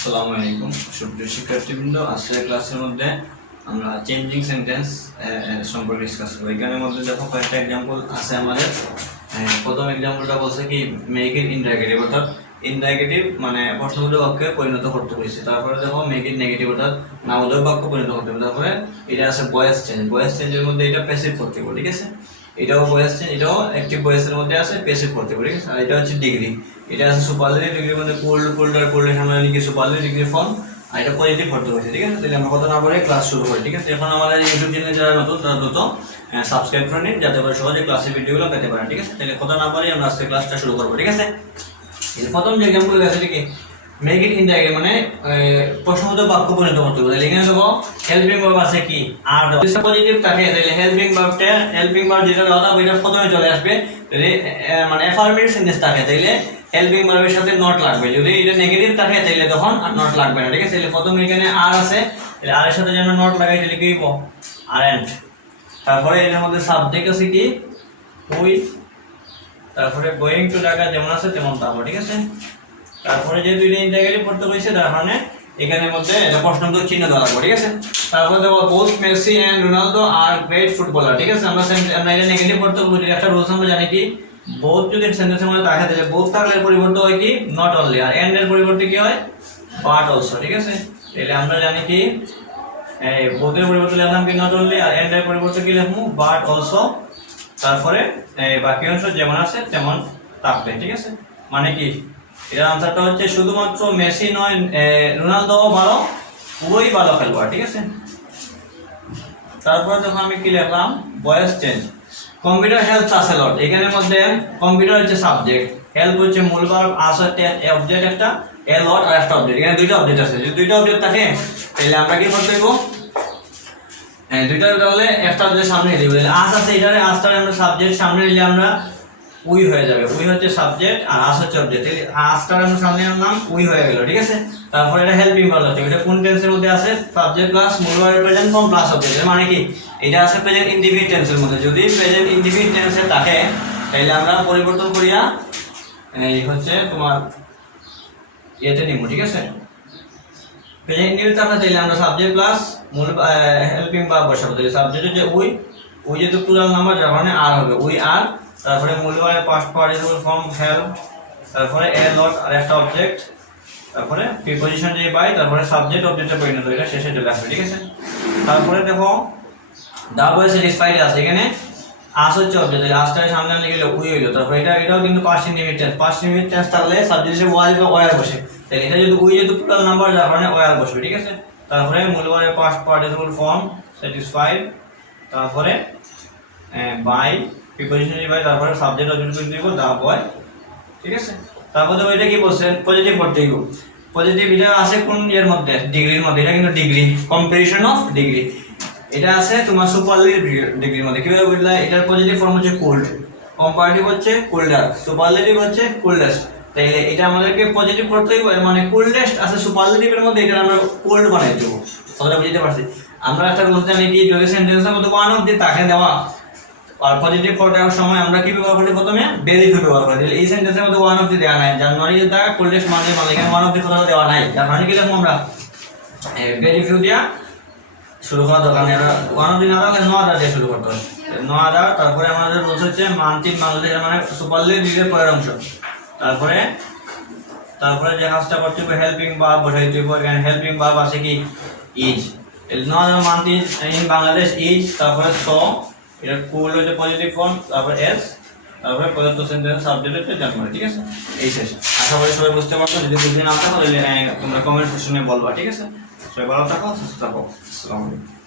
আসসালামু আলাইকুম সুপ্রিয় শিক্ষার্থীবৃন্দ, আজকের ক্লাসের মধ্যে আমরা চেঞ্জিং সেন্টেন্স সম্পর্কে ডিসকাস করব। এখানের মধ্যে দেখো কয়েকটা एग्जांपल আছে আমাদের। প্রথম एग्जांपलটা বলছে কি মেক ইট ইন্টারগেটিভ, অর্থাৎ ইন্টারগেটিভ মানে প্রশ্নবোধক বাক্যে পরিণত করতে হয়েছে। তারপরে দেখো মেক ইট নেগেটিভ, অর্থাৎ নামবোধক বাক্য পরিণত করতে হবে। তারপরে এটা আছে ভয়েস চেঞ্জ, ভয়েস চেঞ্জের মধ্যে এটা প্যাসিভ করতে হবে, ঠিক আছে। এটাও ভয়েস চেঞ্জ, এটাও অ্যাক্টিভ ভয়েসের মধ্যে আছে, প্যাসিভ করতে হবে, ঠিক আছে। আর এটা হচ্ছে ডিগ্রি, এটা আছে সুপারলেটিভ ডিগ্রির মধ্যে কোল্ড, কোল্ডার, কোল্ডের সামনে লিখে সুপারলেটিভ ডিগ্রি ফর্ম, আর এটা পজিটিভ করতে হয়েছে, ঠিক আছে। তাহলে আমরা কথা না বলে ক্লাস শুরু করি, ঠিক আছে। এখন আমাদের ইউটিউব চ্যানেলে যারা নতুন তারা দ্রুত সাবস্ক্রাইব করে নিন, যাতে করে সহজে ক্লাসের ভিডিওগুলো পেতে পারেন, ঠিক আছে। তাহলে কথা না বলে আমরা আজকে ক্লাসটা শুরু করবো, ঠিক আছে। প্রথম যে एग्जांपल আছে কি মেক ইট ইনডাইরেক্ট মানে প্রশ্নবোধক বাক্য পরিণত করতে হবে। তাহলে এখানে দেখো হেল্পিং ভার্ব আছে কি আর পজিটিভ থাকে, তাহলে হেল্পিং ভার্ব যেটা দেওয়া হবে এটা প্রথমে চলে আসবে। তাহলে মানে অ্যাফার্মেটিভ সেন্টেন্স থাকে, তাহলে হেল্পিং ভার্বের সাথে নট লাগবে। যদি এটা নেগেটিভ থাকে তাহলে তখন নট লাগবে না, ঠিক আছে। তাহলে প্রথমে এখানে আর আছে, তাহলে আর এর সাথে যেন নট লাগাই তাহলে কি হইব আরএন্ট। তারপরে এর মধ্যে সাবজেক্ট আছে কি উই, তারপরে গোয়িং টু ঢাকা যেমন আছে তেমন পাবো, ঠিক আছে। তারপরে যে দুইটা ইন্টারগেটিভ পড়তে হইছে তার মানে এখানের মধ্যে এটা প্রশ্নবোধক চিহ্ন দেওয়া লাগবে, ঠিক আছে। তারপরে দেখো বোথ মেসি এন্ড রোনালদো আর গ্রেট ফুটবলার, ঠিক আছে। আমরা এটা নেগেটিভ পড়তে হবে, একটা রুলস আমরা জানি কি বোথ যদি সেন্টেন্সের মধ্যে থাকে তাহলে বোথ থাকলে পরিবর্তে হয় কি নট অনলি, আর এন্ড এর পরিবর্তে কি হয় বাট অলসো, ঠিক আছে। তাহলে আমরা জানি কি এই বোথের পরিবর্তে লিখলাম কি নট অনলি, আর এন্ড এর পরিবর্তে কি লিখবো বাট অলসো। তারপরে বাকি অংশ যেমন আছে তেমন থাকবে, ঠিক আছে। মানে কি এর আনসারটা হচ্ছে শুধুমাত্র মেসি নয় রোনালদোও ভালো, ওই ভালো খেলোয়াড়, ঠিক আছে। তারপরে যখন আমি কি লিখলাম voice change, computer helps us a lot, এখানের মধ্যে কম্পিউটার হচ্ছে সাবজেক্ট, হেল্প হচ্ছে মূল ভার্ব, আস হচ্ছে অবজেক্ট একটা, এ লট আর একটা অবজেক্ট। এখানে দুইটা অবজেক্ট আছে, যদি দুইটা অবজেক্ট থাকে তাহলে আমরা কি করতে হইব দুইটা তাহলে একটা অবজেক্ট সামনে দিব। আস আছে এটারে আসটারে আমরা সাবজেক্ট সামনে নিলে আমরা উই হয়ে যাবে, উই হচ্ছে সাবজেক্ট আর আস হচ্ছে অবজেক্ট, তাহলে আসটার আমরা সামনে আনলাম উই হয়ে গেল, ঠিক আছে। তারপর এটা হেল্পিং ভার্ব আছে, এটা কোন টেন্সের মধ্যে আছে সাবজেক্ট প্লাস মূল verb present form plus object, মানে কি এটা আছে প্রেজেন্ট ইনডিফিনিট টেন্সের মধ্যে। যদি প্রেজেন্ট ইনডিফিনিট টেন্সে থাকে তাহলে আমরা পরিবর্তন করিয়া এই হচ্ছে তোমার এতে নিব, ঠিক আছে। প্রেজেন্ট ইনডিফিনিট থাকে তাহলে আমরা সাবজেক্ট প্লাস মূল হেল্পিং ভার্ব বসাবো। তাহলে সাবজেক্ট হচ্ছে উই, উই যেহেতু প্লুরাল নাম্বার যার কারণে আর হবে উই আর, তারপরে মূল ভার্বের পাস্ট পার্টিসিপল ফর্ম হেল্প, তারপরে এ লট আর একটা অবজেক্ট, তারপরে প্রিপজিশন যে বাই, তারপরে সাবজেক্ট অবজেক্টে পরিণত এটা শেষে চলে আসবে, ঠিক আছে। তারপরে দেখো দা বয় স্যাটিসফাইড আছে, এখানে আস হচ্ছে অবজেক্ট, তাহলে আসটার সামনে আনলে গেলে উই হইলো। তারপরে এটাও কিন্তু past indefinite tense, past indefinite tense থাকলে সাবজেক্ট হিসেবে ওয়াই বা ওয়ার বসে, তাহলে এটা যদি উই যেহেতু প্লুরাল নাম্বার যার কারণে ওয়ার বসবে, ঠিক আছে। তারপরে মূল ভার্বের পাস্ট পার্টিসিপল ফর্ম স্যাটিসফাইড, তারপরে বাই প্রিপজিশন যে বাই, তারপরে সাবজেক্ট অবজেক্ট করে দিব দা বয়, ঠিক আছে। তারপরে তো এটা কি বলছেন পজিটিভ করতে দিব, পজিটিভ এটা আছে কোন এর মধ্যে ডিগ্রির মধ্যে, এটা কিন্তু ডিগ্রি কম্পারিজন অফ ডিগ্রি, এটা আছে তোমার সুপারলেটিভ ডিগ্রির মধ্যে। কিভাবে বুঝলা, এটার পজিটিভ ফর্ম হচ্ছে কোল্ড, কম্পারেটিভ হচ্ছে কোল্ডার, সুপারলেটিভ হচ্ছে কোল্ডেস্ট। তাইলে এটা আমাদেরকে পজিটিভ করতে হবে, মানে কোল্ডেস্ট আছে সুপারলেটিভের মধ্যে, এটা আমরা কোল্ড বানাই দেব। কথাটা বুঝতে পারছি। আমরা একটা রুলস জানি কি যদি সেন্টেন্সের মধ্যে ওয়ান অফ দি তাকে দেওয়া আর পজিটিভ করার সময় আমরা কি ব্যবহার করি প্রথমে বেরিফাই ব্যবহার করি। এই সেন্টেন্সের মধ্যে ওয়ান অফ দি দেওয়া নাই, যার মানে যেটা কোল্ডেস্ট মানে এখানে ওয়ান অফ দি কথা দেওয়া নাই, যার মানে কি লিখবো আমরা বেরিফাই দিয়া শুরু করা দরকার নেই। ওয়ান অফ দি না থাকলে নো আদার দিয়ে শুরু করতে হবে, নো আদার। তারপরে আমাদের রুলস হচ্ছে মানচিন বাংলাদেশ মানে সুপারলেটিভের পরের অংশ। তারপরে যে কাজটা করতে হবে হেল্পিং ভার্ব বসাইতে হবে, এখানে হেল্পিং ভার্ব আছে কি is, no other month is in Bangladesh is, তারপরে সো এটা কুল হচ্ছে পজিটিভ ফর্ম, তারপরে এস, তারপরে প্রদত্ত সেন্টেন্স সাবজেক্ট হচ্ছে জানুয়ারি, ঠিক আছে। এই শেষ। আশা করি সবাই বুঝতে পারছো, যদি বুঝতে না থাকো তাহলে তোমরা কমেন্ট সেকশনে বলবা, ঠিক আছে। সবাই ভালো থাকো, সুস্থ থাকো, আসসালামু আলাইকুম।